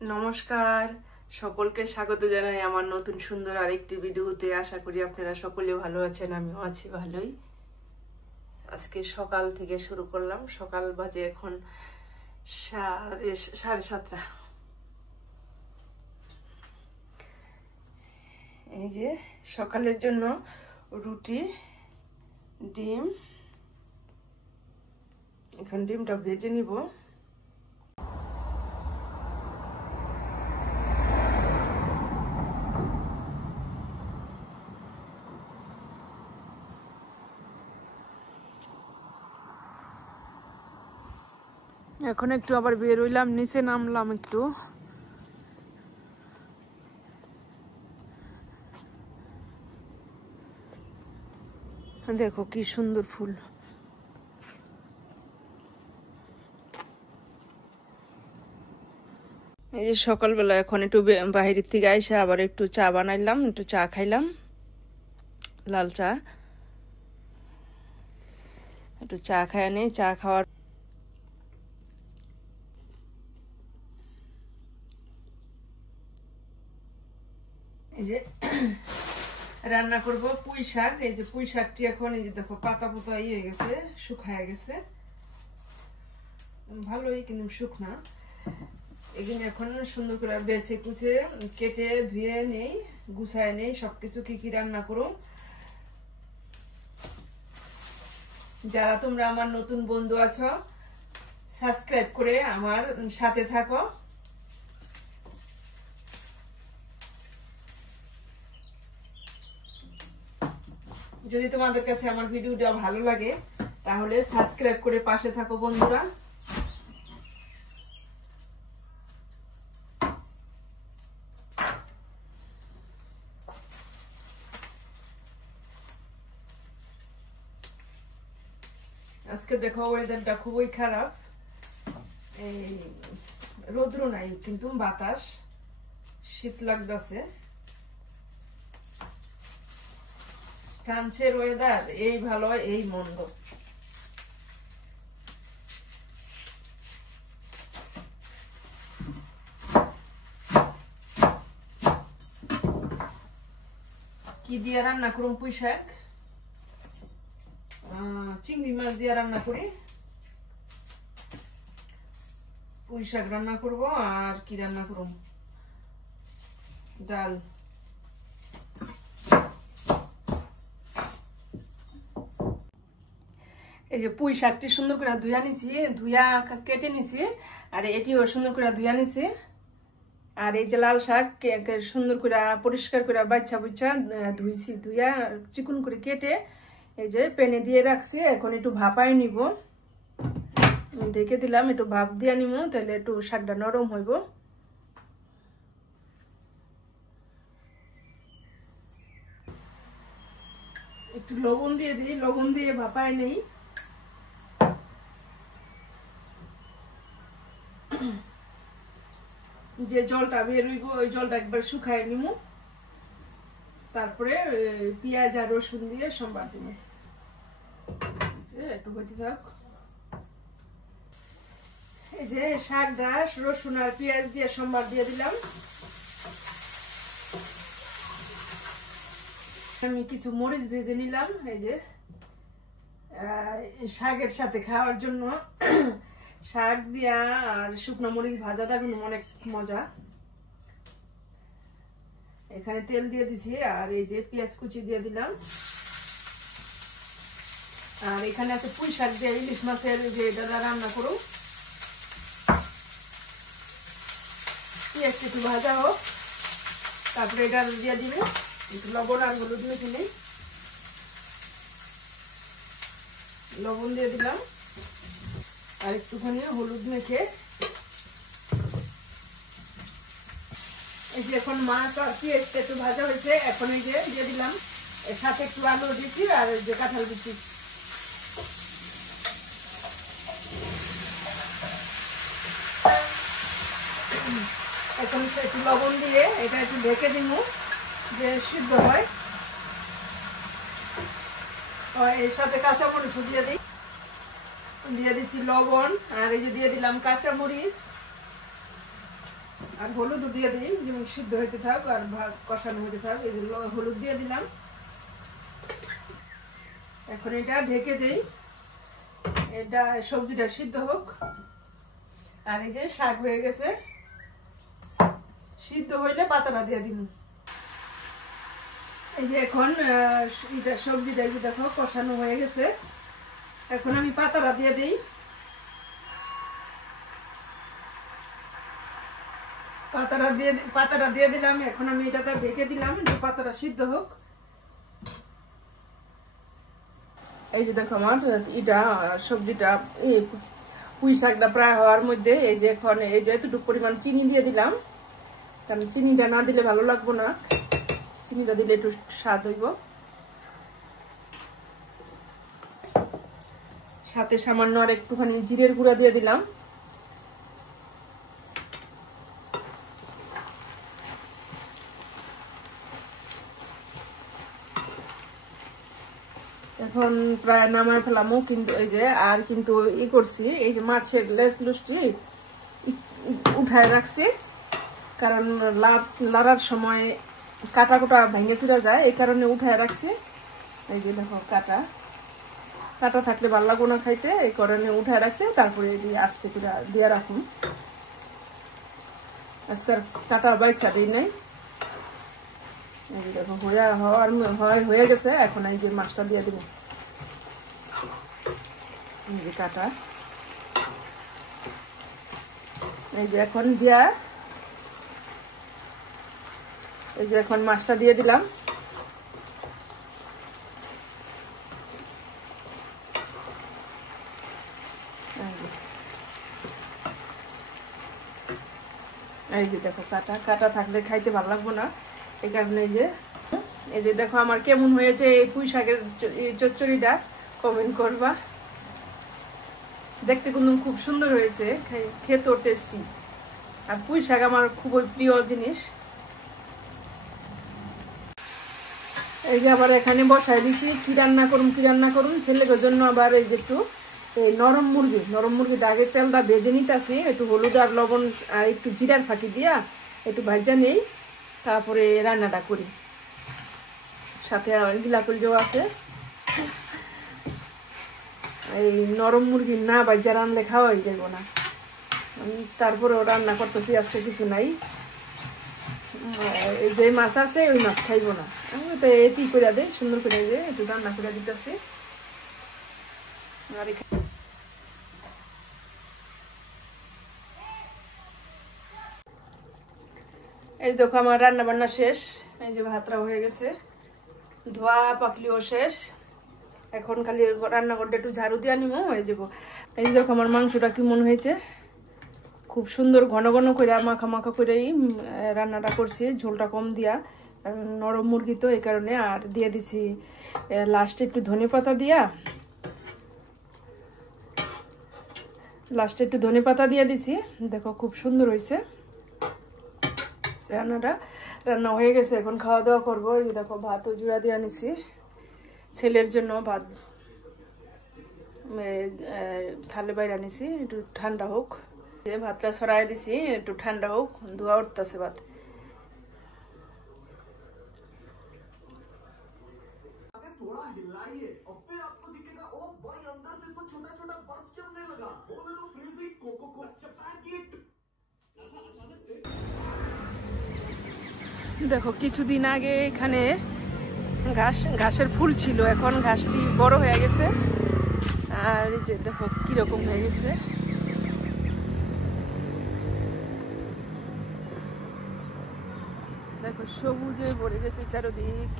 নমস্কার, সকলকে স্বাগত জানাই আমার নতুন সুন্দর আরেকটি ভিডিওতে। আশা করি আপনারা সকলে ভালো আছেন, আমিও আছি ভালোই। আজকে সকাল থেকে শুরু করলাম। সকাল বাজে এখন 7:30। এই যে সকালের জন্য রুটি, ডিম। এখন ডিমটা ভেজে নিব। এখন একটু আবার বের হইলাম, নিচে নামলাম একটু। দেখো কি সুন্দর ফুল। এই যে সকালবেলা এখন একটু বাহিরের থেকে আইসা আবার একটু চা বানাইলাম, একটু চা খাইলাম, লাল চা। একটু চা খাই নেই, চা খাওয়ার এই যে রান্না করব পুঁই শাক। এই যে পুঁই শাকটি এখন এই যে দেখো পাতা পোতা হয়ে গেছে, শুকায় গেছে ভালোই, কিন্তু শুকনা। এখানে এখন সুন্দর করে বেছে কুচে কেটে ধুয়ে নেই, গুছায় নেই সবকিছু কি কি রান্না করো। যারা তোমরা আমার নতুন বন্ধু আছো, সাবস্ক্রাইব করে আমার সাথে থাকো। যদি তোমাদের কাছে আমার ভিডিওটা ভালো লাগে তাহলে সাবস্ক্রাইব করে পাশে থাকো বন্ধুরা। আজকে দেখো ওয়েদারটা খুবই খারাপ, এই রৌদ্র নাই কিন্তু বাতাস, শীত লাগতেছে। ফ্রান্সের ওয়েদার এই ভালো এই মন্দ। কি দিয়ে রান্না করুন পুঁই শাক? চিংড়ি মাছ দিয়ে রান্না করি। পুঁই শাক রান্না করবো আর কি রান্না করব, ডাল। এই যে পুঁই শাকটি সুন্দর করে ধুয়া নিছি, ধুয়া কেটে নিছি, আর এটিও সুন্দর করে ধুয়া নিছি। আর এই যে লাল শাক সুন্দর করে পরিষ্কার করে বাচ্চা বুচ্চা ধুইছি, ধুয়া চিকন করে কেটে এই যে প্যানে দিয়ে রাখছি। এখন একটু ভাপায় নিব, ঢেকে দিলাম, একটু ভাপ দিয়ে নিব, তাহলে একটু শাকটা নরম হইব। একটু লবণ দিয়ে দিই, লবণ দিয়ে ভাপায় নেই। যে জলটা বের হইব ওই জলটা একবার শুকায় নিব, তারপরে পেঁয়াজ আর রসুন দিয়ে সম্বার দিব। একটু হইতে থাক। এই যে শাকটা রসুন আর পেঁয়াজ দিয়ে সম্বার দিয়ে দিলাম। আমি কিছু মরিচ ভেজে নিলাম, এই যে শাকের সাথে খাওয়ার জন্য। শাক দিয়া আর শুকনো মরিচ ভাজাটা কিন্তু অনেক মজা। এখানে তেল দিয়ে দিছি, আর এই যে পেঁয়াজ কুচি দিয়ে দিলাম। আর এখানে আছে পুঁই শাক দিয়ে ইলিশ মাছের যে এটা রান্না করুন। পেঁয়াজটা একটু ভাজা হোক, তারপরে এটা দিয়ে দিবে। একটু লবণ আর হলুদ মেখে নেই, লবণ দিয়ে দিলাম আর একটুখানি হলুদ মেখে। এই যে এখন মাছ আর পেঁয়াজটা একটু ভাজা হয়েছে, এখন এই যে দিয়ে দিলাম, এর সাথে একটু আলু দিচ্ছি আর যে কাঁঠাল দিচ্ছি। এখন একটু লবণ দিয়ে এটা একটু ঢেকে দিব যে সিদ্ধ হয়। এর সাথে কাঁচামরিচ দিয়ে দিই, দিয়ে দিচ্ছি লবণ, আর এই যে দিয়ে দিলাম কাঁচামরিচ আর হলুদও দিয়ে দিই, যেমন সিদ্ধ হইতে থাক আর কষানো হইতে থাক। এই যে হলুদ দিয়ে দিলাম। এখন এটা ঢেকে দেই, এটা সবজিটা সিদ্ধ হোক। আর এই যে শাক হয়ে গেছে, সিদ্ধ হইলে পাতাটা দিয়ে দিন। এই যে এখন এটা সবজিটা দেখো কষানো হয়ে গেছে, এখন আমি পাতাটা দিয়ে দিই। পাতাটা দিয়ে দিলাম। এখন আমি এটাতে ঢেকে দিলাম যে পাতাটা সিদ্ধ হোক। এই যে দেখো আমার এটা সবজিটা পুঁই শাকটা প্রায় হওয়ার মধ্যে। এই যে এখন এই যে এতটুকু পরিমাণ চিনি দিয়ে দিলাম, কারণ চিনিটা না দিলে ভালো লাগবো না, চিনিটা দিলে একটু স্বাদ হইব। সাথে সামান্য আর একটুখানি জিরের গুঁড়া দিয়ে দিলাম। এখন প্রায় নামায় ফেলামো, কিন্তু এই যে আর কিন্তু করছি, এই যে মাছের লেজ লুচটি উঠায় রাখছি, কারণ লাড়ার সময় কাটা কোটা ভেঙে চুরা যায়, এই কারণে উঠায় রাখছি। এই যে দেখো কাটা থাকলে ভালো লাগবো না খাইতে, এই কারণে উঠায় রাখছি। তারপরে আস্তে করে দিয়ে রাখুন। আজকাল কাটা বাইচা দিই নাই। এই যে দেখো হয়ে গেছে। এখন এই যে মাছটা দিয়ে দিব, এই যে কাটা, এই যে এখন দিয়া, এই যে এখন মাছটা দিয়ে দিলাম। এই যে দেখো কাটা থাকলে খাইতে ভালো লাগবো না, এই কারণে এই যে দেখো আমার কেমন হয়েছে এই পুঁই শাকের চচ্চড়িটা, কমেন্ট করবা। দেখতে কিন্তু খুব সুন্দর হয়েছে, খেতেও টেস্টি। আর পুঁই শাক আমার খুবই প্রিয় জিনিস। এই যে আবার এখানে বসাই দিছি, কি রান্না করুন ছেলের জন্য। আবার এই যে একটু এই নরম মুরগিটা আগে তেলটা ভেজে নিতেছি, একটু হলুদ আর লবণ আর একটু জিরার ফাঁকি দিয়া একটু ভাজা নেই, তারপরে রান্নাটা করি। সাথে গিলাকুলজো আছে। এই নরম মুরগি না ভাজা রানলে খাওয়াই যাইব না, তারপরেও রান্না করতেছি। আজকে কিছু নাই, যে মাছ আছে ওই মাছ খাইব না, আমি তো এটি করে দেয় সুন্দর করে একটু রান্না করে দিতেছি। আর এই দেখো আমার রান্না বান্না শেষ। এই যে ভাতটা হয়ে গেছে, ধোয়া পাকলিও শেষ। এখন খালি রান্নাঘরটা একটু ঝাড়ু দিয়ে নিব হয়ে যাবো। এই যে দেখো আমার মাংসটা কি মনে হয়েছে, খুব সুন্দর ঘন ঘন করে মাখা করেই রান্নাটা করছি, ঝোলটা কম দিয়া, নরম মুরগি তো এই কারণে। আর দিয়ে দিছি লাস্টে একটু ধনেপাতা দিয়ে দিছি। দেখো খুব সুন্দর হয়েছে রান্না হয়ে গেছে। এখন খাওয়া দাওয়া করবো। এই দেখো ভাতও জুড়া দিয়ে নিছি ছেলের জন্য, ভাত থালে বাইরে নিছি, একটু ঠান্ডা হোক। ভাতটা ছড়াই দিছি, একটু ঠান্ডা হোক, ধোয়া উঠতেছে ভাত। দেখো কিছুদিন আগে এখানে ঘাসের ফুল ছিল, এখন ঘাসটি বড় হয়ে গেছে। আর এই যে দেখো কিরকম হয়ে গেছে, দেখো সবুজে ভরে গেছে চারদিক।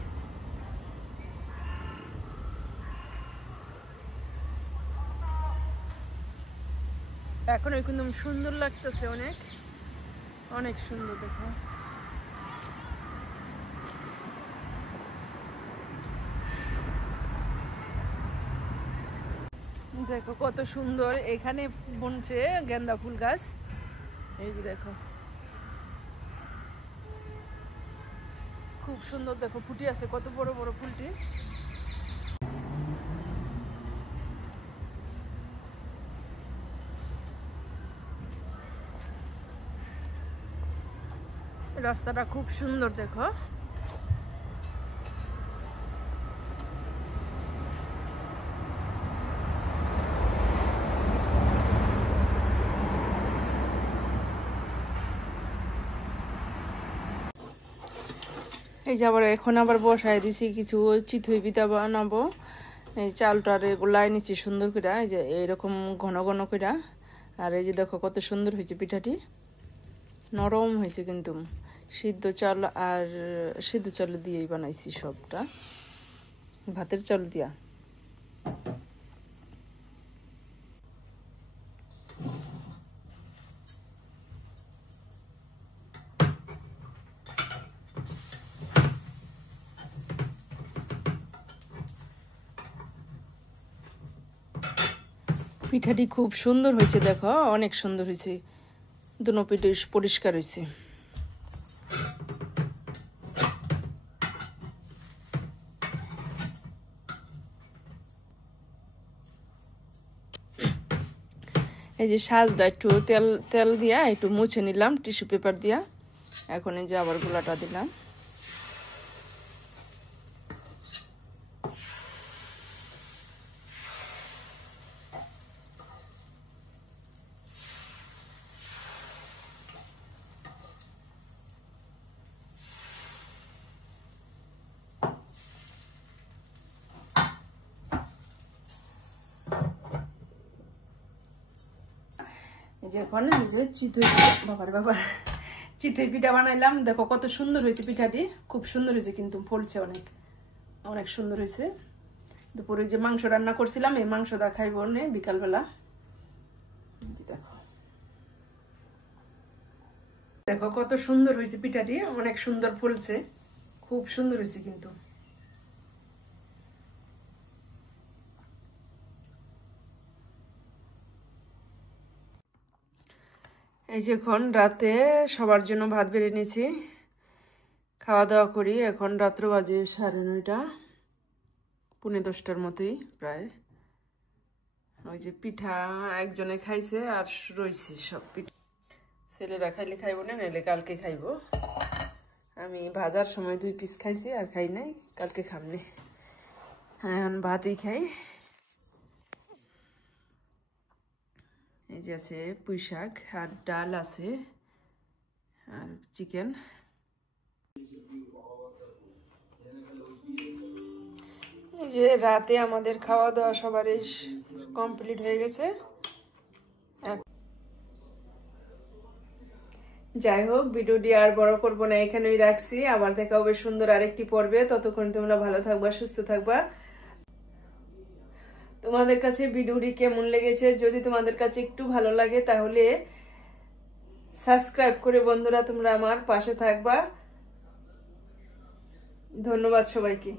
এখন একদম সুন্দর লাগতেছে, অনেক অনেক সুন্দর। দেখো দেখো কত সুন্দর এখানে বনছে গেন্দা ফুল গাছ। এই যে দেখো খুব সুন্দর, দেখো ফুটি আছে কত বড় বড় ফুলটি। রাস্তাটা খুব সুন্দর দেখো। এই যে আবার এখন আবার বসাই দিছি কিছু চিতই পিঠা বানাবো। এই চালটার গোলায় নিচ্ছি সুন্দর করে, এই যে এরকম ঘন ঘন করে। আর এই যে দেখো কত সুন্দর হয়েছে পিঠাটি, নরম হয়েছে কিন্তু। সিদ্ধ চাল আর সিদ্ধ চাল দিয়েই বানাইছি সবটা, ভাতের চাল দিয়া। পিঠাটি খুব সুন্দর হয়েছে দেখো, অনেক সুন্দর হয়েছে, দুনো পিঠ পরিষ্কার হয়েছে। এই যে সাজটা একটু তেল তেল দিয়া একটু মুছে নিলাম টিস্যু পেপার দিয়া। এখন এই যে আবার গোলাটা দিলাম। এই যে এখন এই যে চিতই পিঠা বানাইলাম। দেখো কত সুন্দর হয়েছে পিঠাটি, খুব সুন্দর হয়েছে কিন্তু ফলছে অনেক, অনেক সুন্দর হয়েছে। দুপুরে যে মাংস রান্না করছিলাম, এই মাংসটা খাইব না বিকালবেলা। দেখো দেখো কত সুন্দর হয়েছে পিঠাটি, অনেক সুন্দর ফলছে, খুব সুন্দর হয়েছে কিন্তু। এই যে এখন রাতে সবার জন্য ভাত বেড়ে নিয়েছি, খাওয়া দাওয়া করি। এখন রাত্র বাজে 9:30, 9:45 মতোই প্রায়। ওই যে পিঠা একজনে খাইছে আর রয়েছে সব পিঠা। ছেলেরা খাইলে খাইব না, নাইলে কালকে খাইব। আমি ভাজার সময় 2 পিস খাইছি আর খাই নাই, কালকে খামনি। হ্যাঁ এখন ভাতই খাই। এই যে আছে পুঁই শাক আর ডাল আছে আর চিকেন। এই যে রাতে আমাদের খাওয়া দাওয়া সবারই কমপ্লিট হয়ে গেছে। যাই হোক, ভিডিওটি আর বড় করবো না, এখানেই রাখছি। আবার দেখা হবে সুন্দর আরেকটি পর্বে। ততক্ষণ তোমরা ভালো থাকবা, সুস্থ থাকবা। তোমাদের কাছে ভিডিওটি কেমন লেগেছে, যদি তোমাদের কাছে একটু ভালো লাগে তাহলে সাবস্ক্রাইব করে বন্ধুরা তোমরা আমার পাশে থাকবা। ধন্যবাদ সবাইকে।